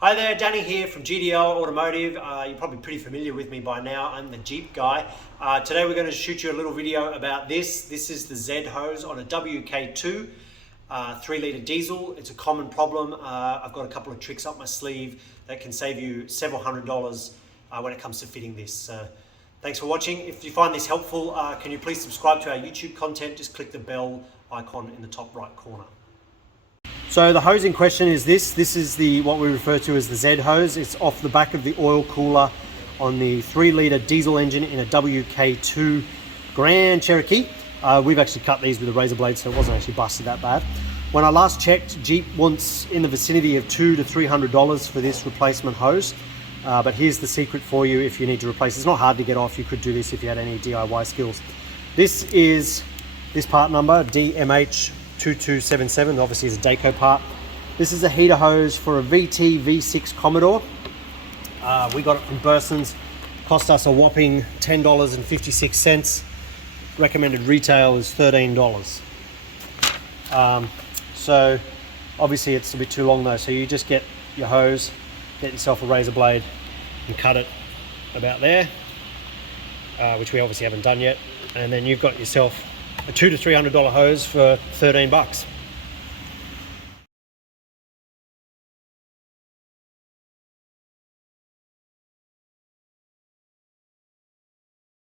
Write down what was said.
Hi there, Danny here from GDL Automotive. You're probably pretty familiar with me by now. I'm the Jeep guy. Today we're going to shoot you a little video about this. This is the Z hose on a WK2 3-litre diesel. It's a common problem. I've got a couple of tricks up my sleeve that can save you several $100s when it comes to fitting this. Thanks for watching. If you find this helpful, can you please subscribe to our YouTube content? Just click the bell icon in the top right corner. So the hose in question is this. This is what we refer to as the Z hose. It's off the back of the oil cooler on the 3-litre diesel engine in a WK2 Grand Cherokee. We've actually cut these with a razor blade, so it wasn't actually busted that bad. When I last checked, Jeep wants in the vicinity of $200 to $300 for this replacement hose. But here's the secret for you if you need to replace it. It's not hard to get off. You could do this if you had any DIY skills. This is this part number, DMH2277, obviously is a Daco part. This is a heater hose for a VT V6 Commodore. We got it from Burson's, cost us a whopping $10.56. Recommended retail is $13. So obviously it's a bit too long though, so you just get your hose, get yourself a razor blade and cut it about there, which we obviously haven't done yet, and then you've got yourself a $200 to $300 hose for 13 bucks.